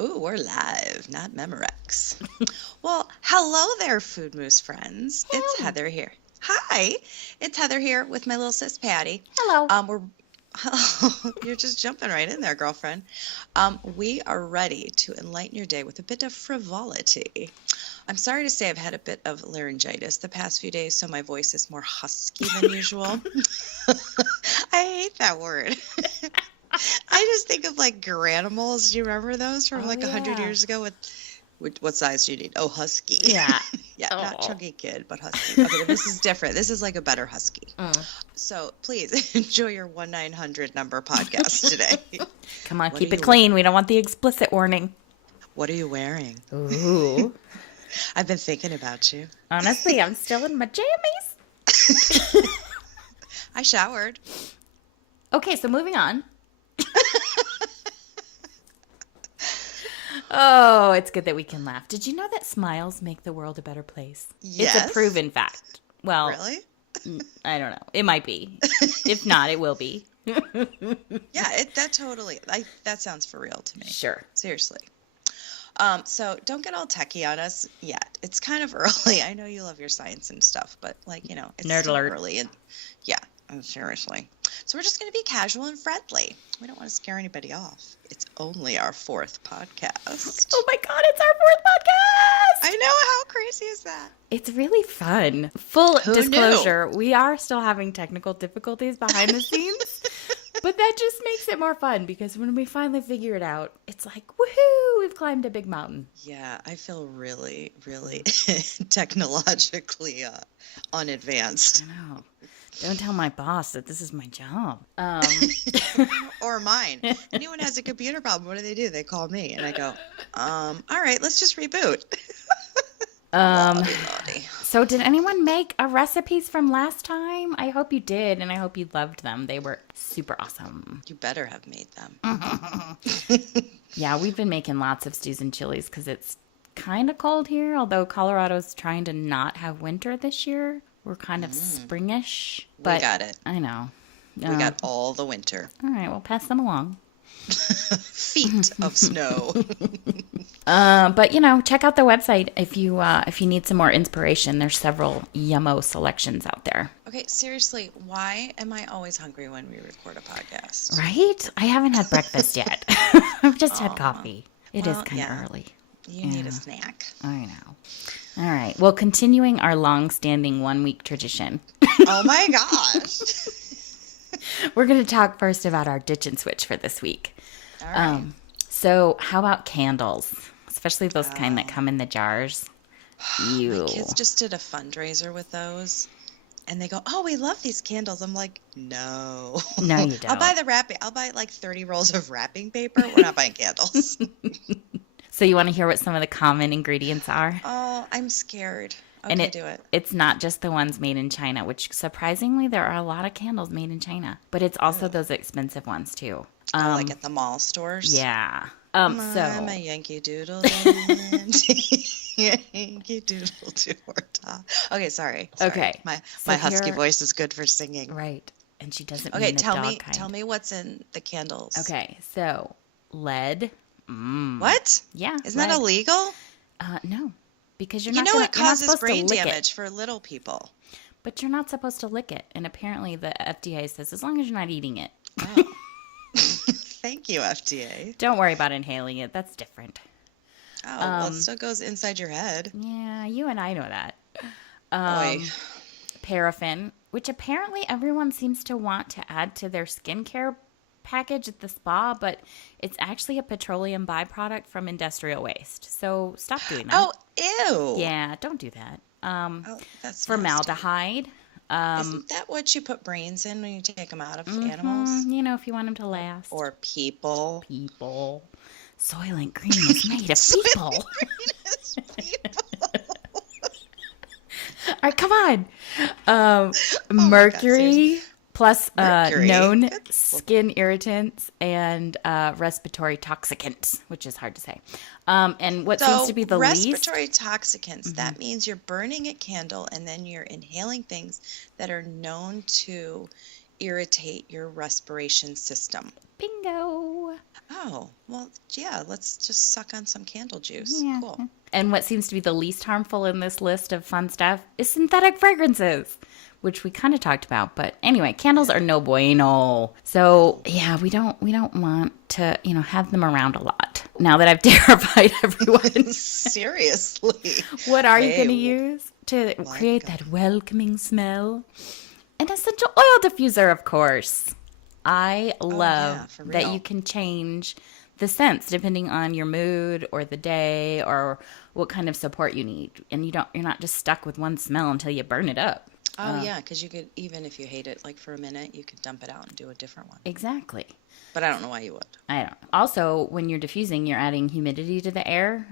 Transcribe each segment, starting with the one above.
Ooh, we're live, not Memorex. Well, hello there, Food Moose friends. Hey. It's Heather here. Hi, it's Heather here with my little sis Patty. Hello. You're just jumping right in there, girlfriend. We are ready to enlighten your day with a bit of frivolity. I'm sorry to say I've had a bit of laryngitis the past few days, so my voice is more husky than usual. I hate that word. I just think of like granimals. Do you remember those from 100 years ago? With what size do you need? Oh, husky. Yeah. Yeah, not chunky kid, but husky. Okay, this is different. This is like a better husky. So please enjoy your 1-900 number podcast today. Come on, keep it clean. We don't want the explicit warning. What are you wearing? Ooh. I've been thinking about you. Honestly, I'm still in my jammies. I showered. Okay, so moving on. Oh, it's good that we can laugh. Did you know that smiles make the world a better place? Yes. It's a proven fact. Well, really? I don't know. It might be. If not, it will be. Yeah, that sounds for real to me. Sure. Seriously. So don't get all techie on us yet. It's kind of early. I know you love your science and stuff, but it's Nerd still alert. early. And yeah, seriously. So we're just going to be casual and friendly. We don't want to scare anybody off. It's only our 4th podcast. Oh my God, it's our 4th podcast! I know. How crazy is that? It's really fun. Full Who disclosure, we are still having technical difficulties behind the scenes. But that just makes it more fun because when we finally figure it out, it's like, woohoo, we've climbed a big mountain. Yeah, I feel really, really technologically unadvanced. I know. Don't tell my boss that this is my job. Or mine. Anyone has a computer problem, what do? They call me and I go, all right, let's just reboot. Lordy. So did anyone make recipes from last time? I hope you did, and I hope you loved them. They were super awesome. You better have made them. Yeah, we've been making lots of stews and chilies because it's kind of cold here, although Colorado's trying to not have winter this year. We're kind of springish. But We got it. I know. We got all the winter. All right, we'll pass them along. Feet of snow. But check out the website if you need some more inspiration. There's several yummo selections out there. Okay, seriously, why am I always hungry when we record a podcast? Right? I haven't had breakfast yet. I've just had coffee. It is kind of early. You need a snack. I know. All right. Well, continuing our long-standing 1-week tradition. Oh my gosh. We're going to talk first about our ditch and switch for this week. All right. So how about candles? Especially those kind that come in the jars. My kids just did a fundraiser with those. And they go, oh, we love these candles. I'm like, no. No, you don't. I'll buy the wrapping. I'll buy like 30 rolls of wrapping paper. We're not buying candles. So you want to hear what some of the common ingredients are? Oh, I'm scared. Okay, And do it. It's not just the ones made in China, which surprisingly, there are a lot of candles made in China. But it's also those expensive ones, too. Like at the mall stores? Yeah. I'm a Yankee Doodle Land. Yankee Doodle Doodle. Okay, sorry. Okay. My husky voice is good for singing. Right. And she doesn't Okay, mean the dog kind. tell me what's in the candles. Okay, so lead. What? Yeah. Isn't that illegal? No, because You know it causes brain damage for little people. But you're not supposed to lick it. And apparently the FDA says as long as you're not eating it. Oh. Thank you, FDA. Don't worry about inhaling it. That's different. Oh, well, it still goes inside your head. Yeah, you and I know that. Oy. Paraffin, which apparently everyone seems to want to add to their skincare package at the spa, but it's actually a petroleum byproduct from industrial waste. So stop doing that. Oh, ew. Yeah, don't do that. That's Formaldehyde. Isn't that what you put brains in when you take them out of animals? If you want them to last. Or people. People. Soylent Green is made of people. All right, come on. Mercury plus known skin irritants and respiratory toxicants, which is hard to say. And what seems to be the respiratory toxicants, that means you're burning a candle and then you're inhaling things that are known to irritate your respiration system. Bingo. Oh, well, yeah, let's just suck on some candle juice. Yeah. Cool. And what seems to be the least harmful in this list of fun stuff is synthetic fragrances, which we kind of talked about. But anyway, candles are no bueno. So yeah, we don't want to, have them around a lot. Now that I've terrified everyone. Seriously. What are you going to use to create that welcoming smell? An essential oil diffuser, of course. I love that you can change the scents depending on your mood or the day or what kind of support you need. And you're not just stuck with one smell until you burn it up. Oh, yeah, because you could, even if you hate it, like for a minute, you could dump it out and do a different one. Exactly. But I don't know why you would. I don't. Also, when you're diffusing, you're adding humidity to the air,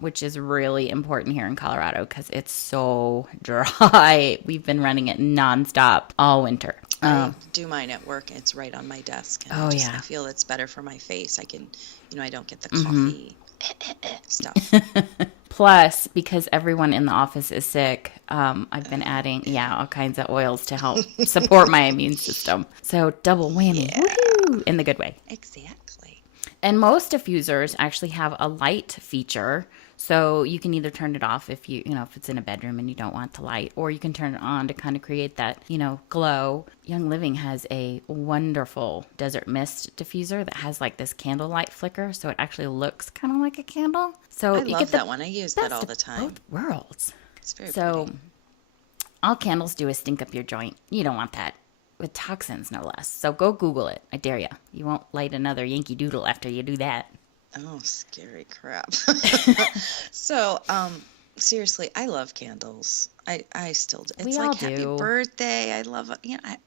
which is really important here in Colorado because it's so dry. We've been running it nonstop all winter. I do mine at work. It's right on my desk. And I feel it's better for my face. I can, I don't get the coffee stuff. Plus, because everyone in the office is sick, I've been adding, all kinds of oils to help support my immune system. So double whammy. Yeah. Woohoo! In the good way. Exactly. And most diffusers actually have a light feature. So you can either turn it off if if it's in a bedroom and you don't want the light, or you can turn it on to kind of create that, glow. Young Living has a wonderful desert mist diffuser that has like this candlelight flicker. So it actually looks kind of like a candle. So I love that one. I use that all the time. Both worlds. It's very pretty. All candles do is stink up your joint. You don't want that. With toxins, no less. So go Google it. I dare you. You won't light another Yankee Doodle after you do that. Oh, scary crap. So, seriously, I love candles. I still do. It's like happy birthday. I love,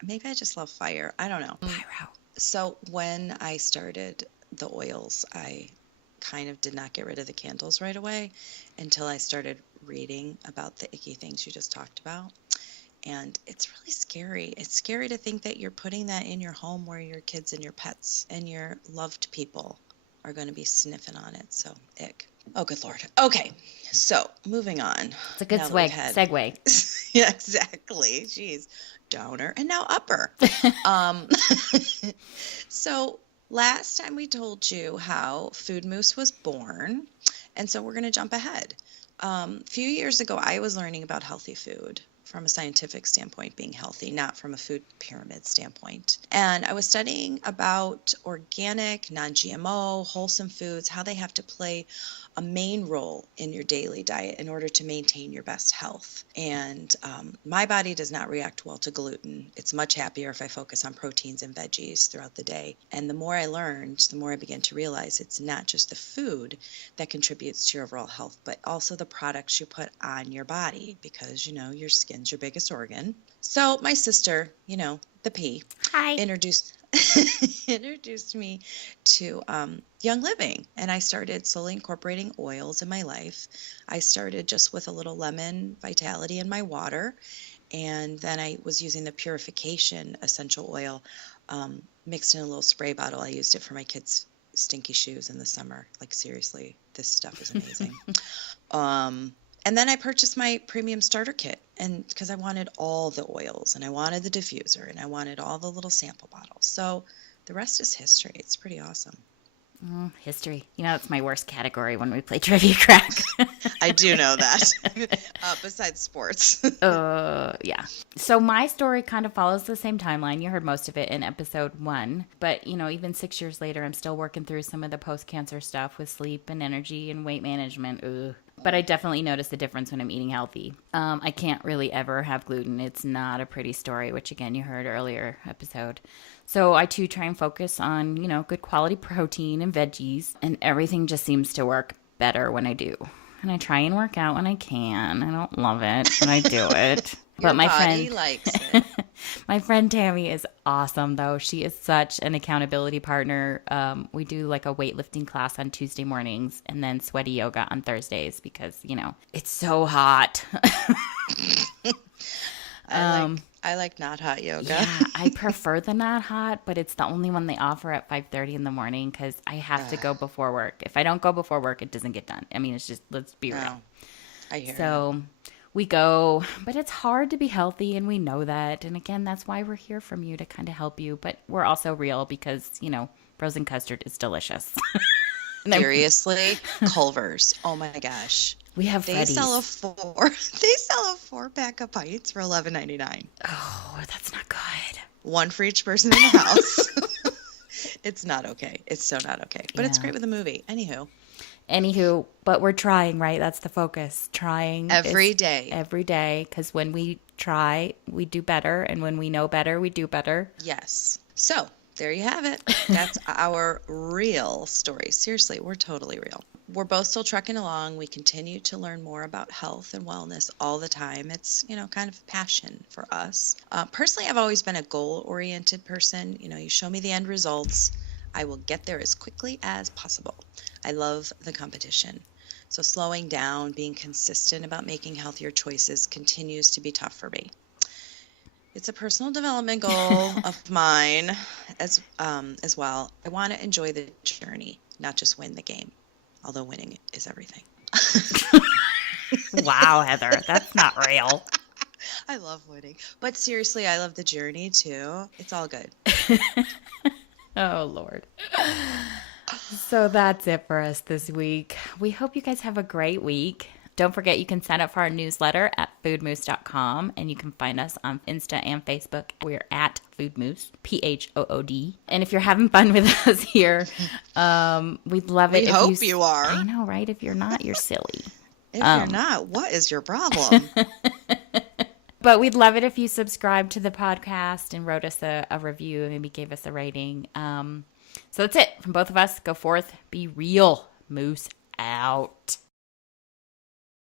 maybe I just love fire. I don't know. Pyro. So when I started the oils, I kind of did not get rid of the candles right away until I started reading about the icky things you just talked about. And it's really scary. It's scary to think that you're putting that in your home where your kids and your pets and your loved people are going to be sniffing on it. So, ick. Oh, good Lord. Okay. So, moving on. It's a good segue. Yeah, exactly. Jeez. Downer. And now upper. So, last time we told you how Food Moose was born. And so we're going to jump ahead. A few years ago, I was learning about healthy food from a scientific standpoint, being healthy, not from a food pyramid standpoint. And I was studying about organic, non-GMO, wholesome foods, how they have to play a main role in your daily diet in order to maintain your best health. And my body does not react well to gluten. It's much happier if I focus on proteins and veggies throughout the day. And the more I learned, the more I began to realize it's not just the food that contributes to your overall health, but also the products you put on your body because, your skin's your biggest organ. So my sister, the P, introduced me to Young Living, and I started slowly incorporating oils in my life. I started just with a little lemon vitality in my water, and then I was using the purification essential oil mixed in a little spray bottle. I used it for my kids' stinky shoes in the summer. Like, seriously, this stuff is amazing. And then I purchased my premium starter kit, and because I wanted all the oils, and I wanted the diffuser, and I wanted all the little sample bottles. So the rest is history. It's pretty awesome. History. It's my worst category when we play Trivia Crack. I do know that. Besides sports. Yeah. So my story kind of follows the same timeline. You heard most of it in episode 1. But, even 6 years later, I'm still working through some of the post-cancer stuff with sleep and energy and weight management. But I definitely notice the difference when I'm eating healthy. I can't really ever have gluten. It's not a pretty story, which again, you heard earlier episode. So I too try and focus on, good quality protein and veggies, and everything just seems to work better when I do. And I try and work out when I can. I don't love it, but I do it. But my body likes it. My friend Tammy is awesome, though. She is such an accountability partner. We do like a weightlifting class on Tuesday mornings and then sweaty yoga on Thursdays because, it's so hot. I like not hot yoga. Yeah, I prefer the not hot, but it's the only one they offer at 5:30 in the morning because I have to go before work. If I don't go before work, it doesn't get done. I mean, it's just, let's be real. I hear so you. we go, but it's hard to be healthy, and we know that. And again, that's why we're here from you, to kind of help you. But we're also real because, frozen custard is delicious. Seriously, Culver's. Oh my gosh. We have Freddy's. They sell a 4-pack of pints for $11.99. Oh, that's not good. One for each person in the house. It's not okay. It's so not okay. But it's great with a movie. Anywho, but we're trying, right? That's the focus. Trying every day. Every day, because when we try, we do better. And when we know better, we do better. Yes. So there you have it. That's our real story. Seriously, we're totally real. We're both still trucking along. We continue to learn more about health and wellness all the time. It's, kind of passion for us. Personally, I've always been a goal-oriented person. You show me the end results, I will get there as quickly as possible. I love the competition. So slowing down, being consistent about making healthier choices continues to be tough for me. It's a personal development goal of mine as well. I want to enjoy the journey, not just win the game. Although winning is everything. Wow, Heather, that's not real. I love winning. But seriously, I love the journey too. It's all good. Oh, Lord. So that's it for us this week. We hope you guys have a great week. Don't forget, you can sign up for our newsletter at phoodmoose.com, and you can find us on Insta and Facebook. We're at phoodmoose, PHOOD. And if you're having fun with us here, we'd love it. We hope you are. I know, right? If you're not, you're silly. If you're not, what is your problem? But we'd love it if you subscribe to the podcast and wrote us a review and maybe gave us a rating. So that's it from both of us. Go forth, be real. Moose out.